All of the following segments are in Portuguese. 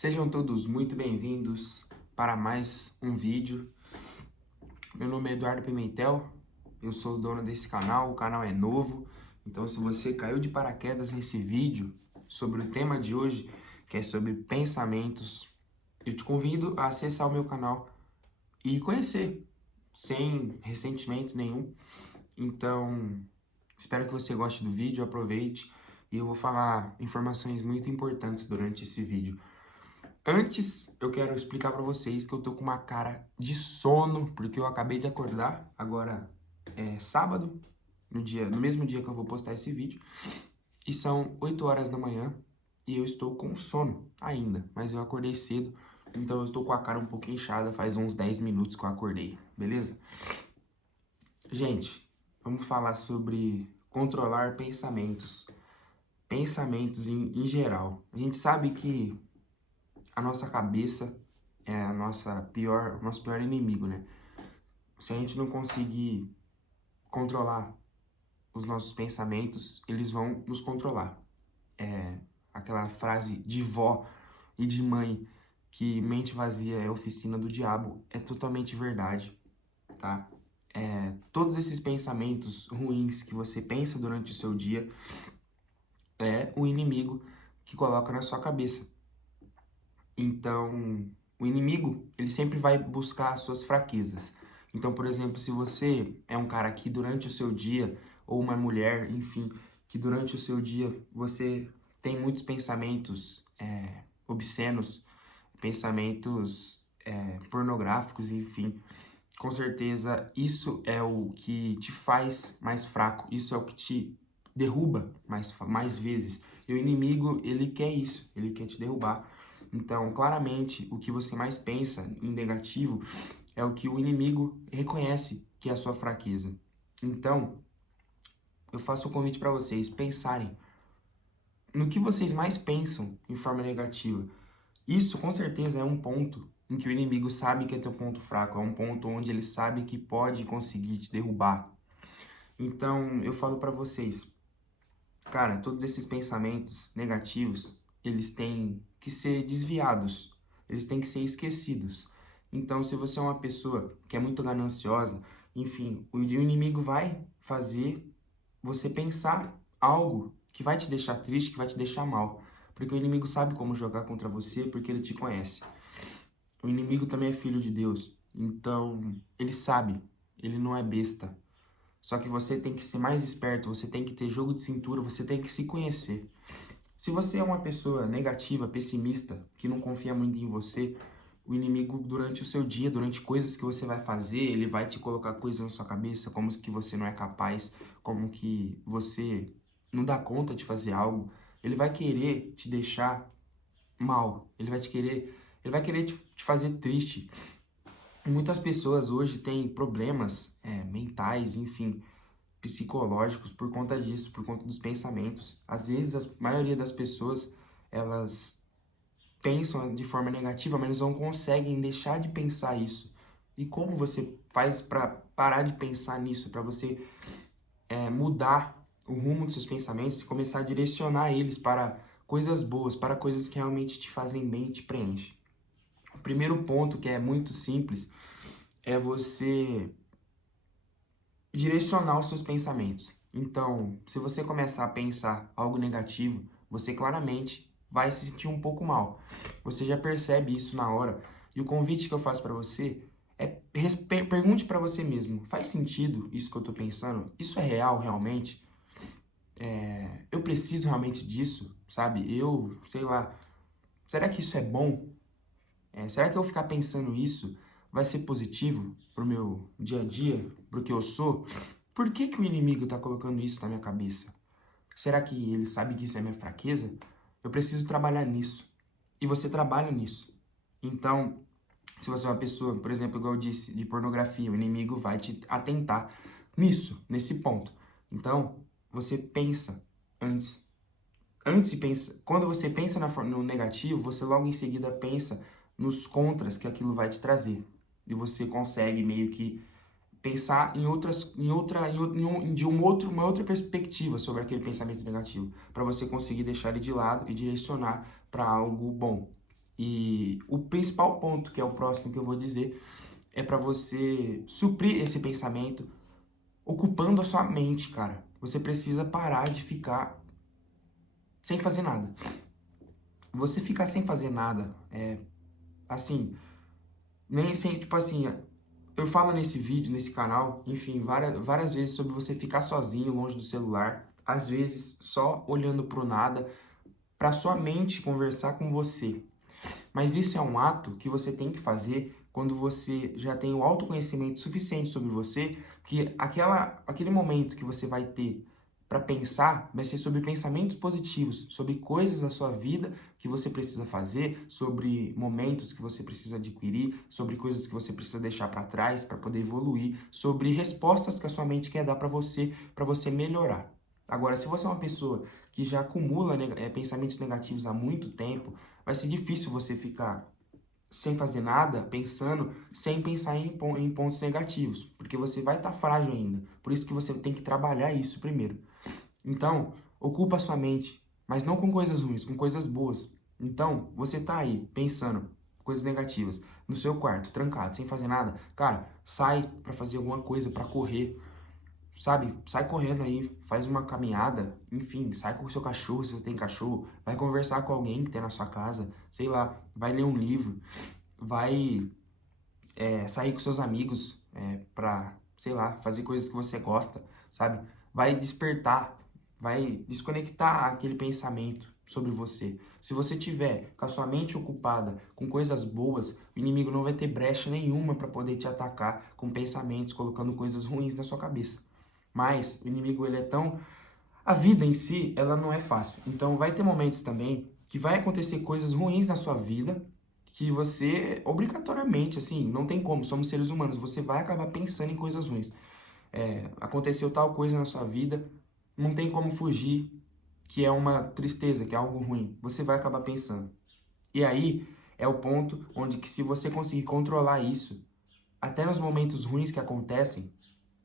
Sejam todos muito bem-vindos para mais um vídeo. Meu nome é Eduardo Pimentel, eu sou o dono desse canal, o canal é novo. Então, se você caiu de paraquedas nesse vídeo sobre o tema de hoje, que é sobre pensamentos, eu te convido a acessar o meu canal e conhecer, sem ressentimento nenhum. Então, espero que você goste do vídeo, aproveite, e eu vou falar informações muito importantes durante esse vídeo. Antes, eu quero explicar pra vocês que eu tô com uma cara de sono, porque eu acabei de acordar, agora é sábado, no mesmo dia que eu vou postar esse vídeo, e são 8 horas da manhã, e eu estou com sono ainda, mas eu acordei cedo, então eu estou com a cara um pouco inchada, faz uns 10 minutos que eu acordei, beleza? Gente, vamos falar sobre controlar pensamentos, pensamentos em geral. A gente sabe que a nossa cabeça é a nosso pior inimigo, né? Se a gente não conseguir controlar os nossos pensamentos, eles vão nos controlar. É aquela frase de vó e de mãe que mente vazia é oficina do diabo, é totalmente verdade, tá? Todos esses pensamentos ruins que você pensa durante o seu dia é o inimigo que coloca na sua cabeça. Então, o inimigo, ele sempre vai buscar as suas fraquezas. Então, por exemplo, se você é um cara que durante o seu dia, ou uma mulher, enfim, que durante o seu dia você tem muitos pensamentos obscenos, pensamentos pornográficos, enfim, com certeza isso é o que te faz mais fraco, isso é o que te derruba mais vezes. E o inimigo, ele quer isso, ele quer te derrubar. Então, claramente, o que você mais pensa em negativo é o que o inimigo reconhece que é a sua fraqueza. Então, eu faço o convite para vocês pensarem no que vocês mais pensam em forma negativa. Isso, com certeza, é um ponto em que o inimigo sabe que é teu ponto fraco, é um ponto onde ele sabe que pode conseguir te derrubar. Então, eu falo para vocês, cara, todos esses pensamentos negativos, eles têm que ser desviados, eles têm que ser esquecidos. Então, se você é uma pessoa que é muito gananciosa, enfim, o inimigo vai fazer você pensar algo que vai te deixar triste, que vai te deixar mal. Porque o inimigo sabe como jogar contra você, porque ele te conhece. O inimigo também é filho de Deus, então ele sabe, ele não é besta. Só que você tem que ser mais esperto, você tem que ter jogo de cintura, você tem que se conhecer. Se você é uma pessoa negativa, pessimista, que não confia muito em você, o inimigo durante o seu dia, durante coisas que você vai fazer, ele vai te colocar coisas na sua cabeça, como que você não é capaz, como que você não dá conta de fazer algo. Ele vai querer te deixar mal, ele vai querer te fazer triste. Muitas pessoas hoje têm problemas mentais, enfim, psicológicos por conta disso, por conta dos pensamentos. Às vezes, a maioria das pessoas, elas pensam de forma negativa, mas não conseguem deixar de pensar isso. E como você faz para parar de pensar nisso, para você mudar o rumo dos seus pensamentos e começar a direcionar eles para coisas boas, para coisas que realmente te fazem bem e te preenchem? O primeiro ponto, que é muito simples, é você direcionar os seus pensamentos. Então, se você começar a pensar algo negativo, você claramente vai se sentir um pouco mal. Você já percebe isso na hora. E o convite que eu faço para você é pergunte para você mesmo: faz sentido isso que eu tô pensando? Isso é real realmente? Eu preciso realmente disso, sabe? Sei lá, será que isso é bom? Será que eu ficar pensando isso vai ser positivo pro meu dia a dia, pro que eu sou? Por que que o inimigo tá colocando isso na minha cabeça? Será que ele sabe que isso é minha fraqueza? Eu preciso trabalhar nisso. E você trabalha nisso. Então, se você é uma pessoa, por exemplo, igual eu disse, de pornografia, o inimigo vai te atentar nisso, nesse ponto. Então, você pensa antes. Antes de pensar, quando você pensa no negativo, você logo em seguida pensa nos contras que aquilo vai te trazer. E você consegue meio que pensar de uma outra perspectiva sobre aquele pensamento negativo, para você conseguir deixar ele de lado e direcionar para algo bom. E o principal ponto, que é o próximo que eu vou dizer, é para você suprir esse pensamento ocupando a sua mente, cara. Você precisa parar de ficar sem fazer nada. Você ficar sem fazer nada, assim, nem sem, tipo assim, eu falo nesse vídeo, nesse canal, enfim, várias vezes sobre você ficar sozinho, longe do celular, às vezes só olhando pro nada, pra sua mente conversar com você. Mas isso é um ato que você tem que fazer quando você já tem o autoconhecimento suficiente sobre você, que aquele momento que você vai ter para pensar vai ser sobre pensamentos positivos, sobre coisas da sua vida que você precisa fazer, sobre momentos que você precisa adquirir, sobre coisas que você precisa deixar para trás para poder evoluir, sobre respostas que a sua mente quer dar para você melhorar. Agora, se você é uma pessoa que já acumula pensamentos negativos há muito tempo, vai ser difícil você ficar sem fazer nada, pensando, sem pensar em pontos negativos, porque você vai estar frágil ainda. Por isso que você tem que trabalhar isso primeiro. Então, ocupa a sua mente, mas não com coisas ruins, com coisas boas. Então, você tá aí pensando coisas negativas no seu quarto, trancado, sem fazer nada, cara, sai para fazer alguma coisa, para correr, sabe? Sai correndo aí, faz uma caminhada, enfim, sai com o seu cachorro, se você tem cachorro, vai conversar com alguém que tem na sua casa, sei lá, vai ler um livro, vai sair com seus amigos pra, sei lá, fazer coisas que você gosta, sabe? Vai despertar, vai desconectar aquele pensamento sobre você. Se você tiver com a sua mente ocupada com coisas boas, o inimigo não vai ter brecha nenhuma para poder te atacar com pensamentos, colocando coisas ruins na sua cabeça. Mas o inimigo, ele é tão... A vida em si, ela não é fácil. Então vai ter momentos também que vai acontecer coisas ruins na sua vida, que você, obrigatoriamente, assim, não tem como, somos seres humanos, você vai acabar pensando em coisas ruins. Aconteceu tal coisa na sua vida, não tem como fugir, que é uma tristeza, que é algo ruim. Você vai acabar pensando. E aí é o ponto onde que se você conseguir controlar isso, até nos momentos ruins que acontecem,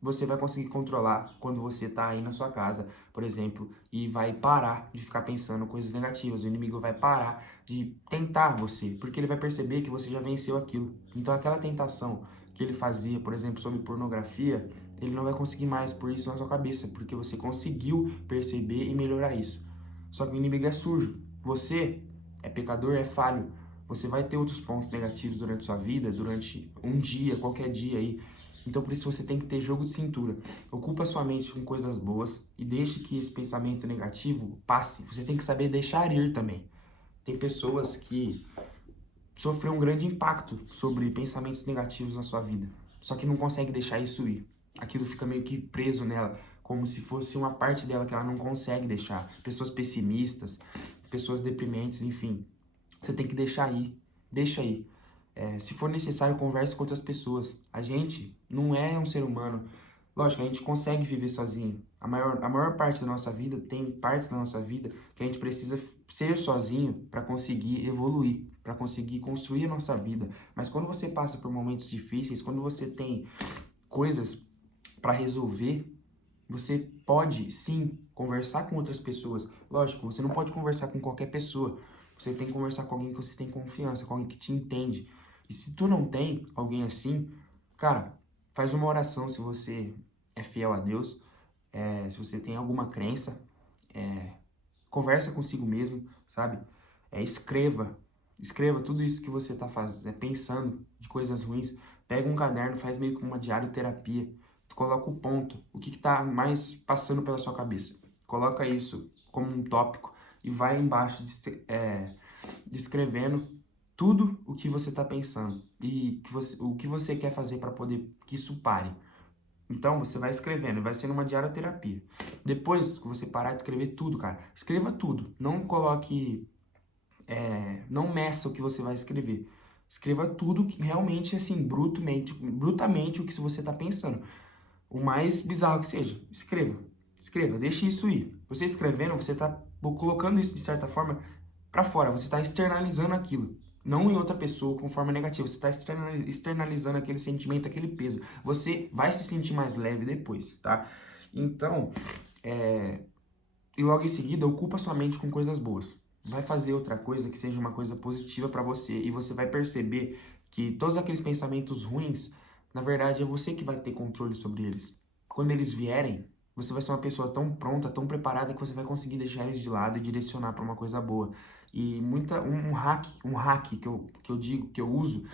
você vai conseguir controlar quando você tá aí na sua casa, por exemplo, e vai parar de ficar pensando coisas negativas. O inimigo vai parar de tentar você, porque ele vai perceber que você já venceu aquilo. Então aquela tentação que ele fazia, por exemplo, sobre pornografia, ele não vai conseguir mais por isso na sua cabeça, porque você conseguiu perceber e melhorar isso. Só que o inimigo é sujo. Você é pecador, é falho. Você vai ter outros pontos negativos durante a sua vida, durante um dia, qualquer dia aí. Então, por isso, você tem que ter jogo de cintura. Ocupa sua mente com coisas boas e deixe que esse pensamento negativo passe. Você tem que saber deixar ir também. Tem pessoas que sofreram um grande impacto sobre pensamentos negativos na sua vida, só que não consegue deixar isso ir. Aquilo fica meio que preso nela, como se fosse uma parte dela que ela não consegue deixar. Pessoas pessimistas, pessoas deprimentes, enfim. Você tem que deixar ir. Deixa ir. Se for necessário, converse com outras pessoas. A gente não é um ser humano. Lógico, a gente consegue viver sozinho. A maior parte da nossa vida, tem partes da nossa vida que a gente precisa ser sozinho para conseguir evoluir, para conseguir construir a nossa vida. Mas quando você passa por momentos difíceis, quando você tem coisas para resolver, você pode sim conversar com outras pessoas. Lógico, você não pode conversar com qualquer pessoa. Você tem que conversar com alguém que você tem confiança, com alguém que te entende. E se tu não tem alguém assim, cara, faz uma oração se você é fiel a Deus, se você tem alguma crença, conversa consigo mesmo, sabe? Escreva tudo isso que você tá fazendo, pensando de coisas ruins. Pega um caderno, faz meio que uma diarioterapia. Tu coloca o ponto, o que tá mais passando pela sua cabeça. Coloca isso como um tópico e vai embaixo descrevendo tudo o que você tá pensando e o que você quer fazer para poder que isso pare. Então, você vai escrevendo, vai sendo uma diarioterapia. Depois que você parar de escrever tudo, cara, escreva tudo. Não coloque, não meça o que você vai escrever. Escreva tudo que realmente, assim, brutamente o que você está pensando. O mais bizarro que seja. Escreva, deixe isso ir. Você escrevendo, você está colocando isso de certa forma para fora, você está externalizando aquilo. Não em outra pessoa com forma negativa, você está externalizando aquele sentimento, aquele peso. Você vai se sentir mais leve depois, tá? Então, e logo em seguida, ocupa sua mente com coisas boas. vai fazer outra coisa que seja uma coisa positiva pra você e você vai perceber que todos aqueles pensamentos ruins, na verdade, é você que vai ter controle sobre eles. Quando eles vierem, você vai ser uma pessoa tão pronta, tão preparada que você vai conseguir deixar eles de lado e direcionar pra uma coisa boa. E um hack que eu digo, que eu uso,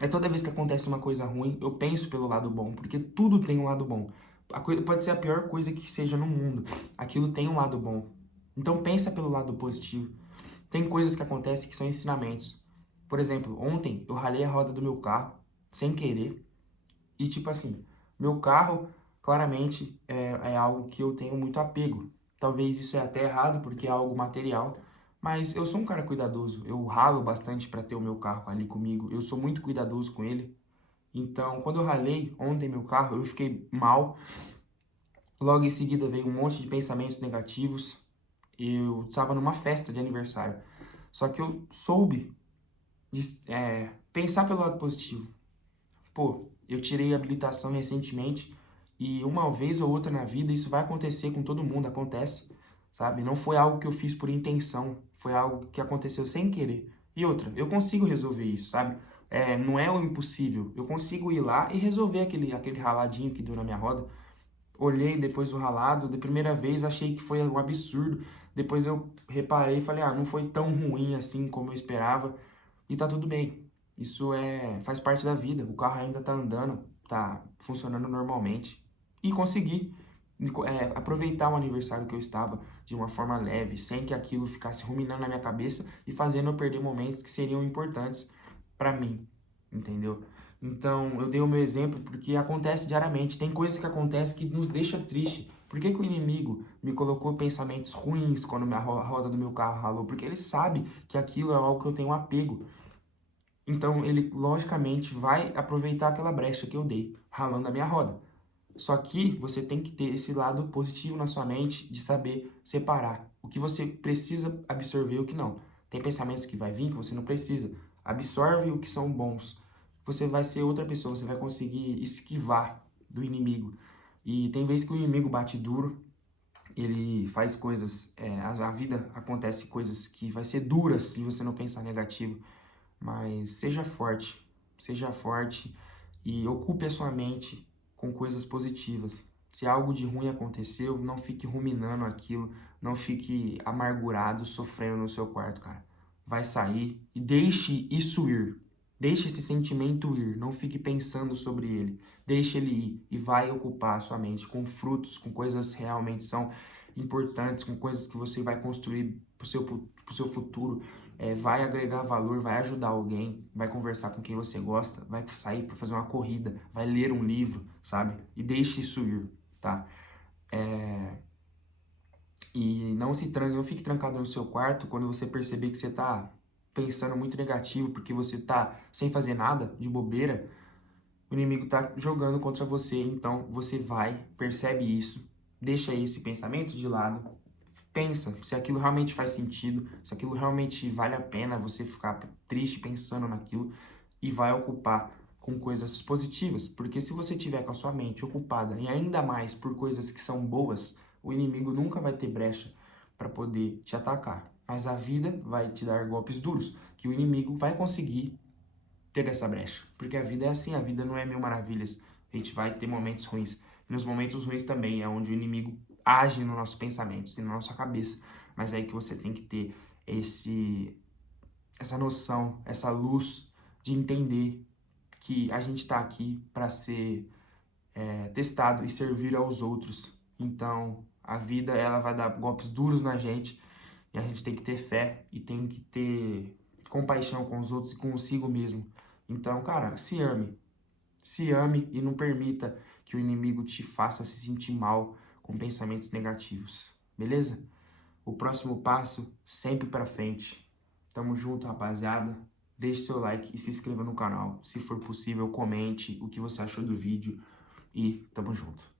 é toda vez que acontece uma coisa ruim, eu penso pelo lado bom, porque tudo tem um lado bom. A coisa, pode ser a pior coisa que seja no mundo, aquilo tem um lado bom. Então pensa pelo lado positivo. Tem coisas que acontecem que são ensinamentos. Por exemplo, ontem eu ralei a roda do meu carro, sem querer, e tipo assim, meu carro claramente é algo que eu tenho muito apego. Talvez isso é até errado, porque é algo material, mas eu sou um cara cuidadoso. Eu ralo bastante para ter o meu carro ali comigo. Eu sou muito cuidadoso com ele. Então, quando eu ralei ontem meu carro, eu fiquei mal. Logo em seguida veio um monte de pensamentos negativos. Eu estava numa festa de aniversário. Só que eu soube pensar pelo lado positivo. Pô, eu tirei a habilitação recentemente e uma vez ou outra na vida isso vai acontecer com todo mundo, acontece, sabe? Não foi algo que eu fiz por intenção, foi algo que aconteceu sem querer. E outra, eu consigo resolver isso, sabe? Não é o impossível, eu consigo ir lá e resolver aquele raladinho que deu na minha roda. Olhei depois o ralado, da primeira vez achei que foi um absurdo, depois eu reparei e falei, não foi tão ruim assim como eu esperava e tá tudo bem. Isso faz parte da vida. O carro ainda tá andando, tá funcionando normalmente. E consegui aproveitar o aniversário que eu estava de uma forma leve, sem que aquilo ficasse ruminando na minha cabeça e fazendo eu perder momentos que seriam importantes para mim, entendeu? Então, eu dei o meu exemplo porque acontece diariamente. Tem coisas que acontecem que nos deixa triste. Por que que o inimigo me colocou pensamentos ruins quando a roda do meu carro ralou? Porque ele sabe que aquilo é algo que eu tenho apego. Então, ele, logicamente, vai aproveitar aquela brecha que eu dei, ralando a minha roda. Só que você tem que ter esse lado positivo na sua mente de saber separar o que você precisa absorver e o que não. Tem pensamentos que vai vir que você não precisa. Absorve o que são bons. Você vai ser outra pessoa, você vai conseguir esquivar do inimigo. E tem vezes que o inimigo bate duro, ele faz coisas, a vida acontece coisas que vai ser duras se você não pensar negativo. Mas seja forte e ocupe a sua mente com coisas positivas. Se algo de ruim aconteceu, não fique ruminando aquilo, não fique amargurado, sofrendo no seu quarto, cara. Vai sair e deixe isso ir. Deixe esse sentimento ir, não fique pensando sobre ele. Deixe ele ir e vai ocupar a sua mente com frutos, com coisas que realmente são importantes, com coisas que você vai construir pro seu futuro. Vai agregar valor, vai ajudar alguém, vai conversar com quem você gosta, vai sair para fazer uma corrida, vai ler um livro, sabe? E deixe isso ir, tá? E não fique trancado no seu quarto quando você perceber que você tá pensando muito negativo, porque você tá sem fazer nada, de bobeira, o inimigo tá jogando contra você, então você vai, percebe isso, deixa esse pensamento de lado, pensa se aquilo realmente faz sentido, se aquilo realmente vale a pena você ficar triste pensando naquilo e vai ocupar com coisas positivas, porque se você tiver com a sua mente ocupada e ainda mais por coisas que são boas, o inimigo nunca vai ter brecha para poder te atacar. Mas a vida vai te dar golpes duros, que o inimigo vai conseguir ter essa brecha. Porque a vida é assim, a vida não é mil maravilhas. A gente vai ter momentos ruins. E nos momentos ruins também é onde o inimigo age nos nossos pensamentos e na nossa cabeça. Mas é aí que você tem que ter essa noção, essa luz de entender que a gente está aqui para ser testado e servir aos outros. Então, a vida ela vai dar golpes duros na gente e a gente tem que ter fé e tem que ter compaixão com os outros e consigo mesmo. Então, cara, se ame e não permita que o inimigo te faça se sentir mal com pensamentos negativos. Beleza? O próximo passo, sempre pra frente. Tamo junto, rapaziada. Deixe seu like e se inscreva no canal. Se for possível, comente o que você achou do vídeo. E tamo junto.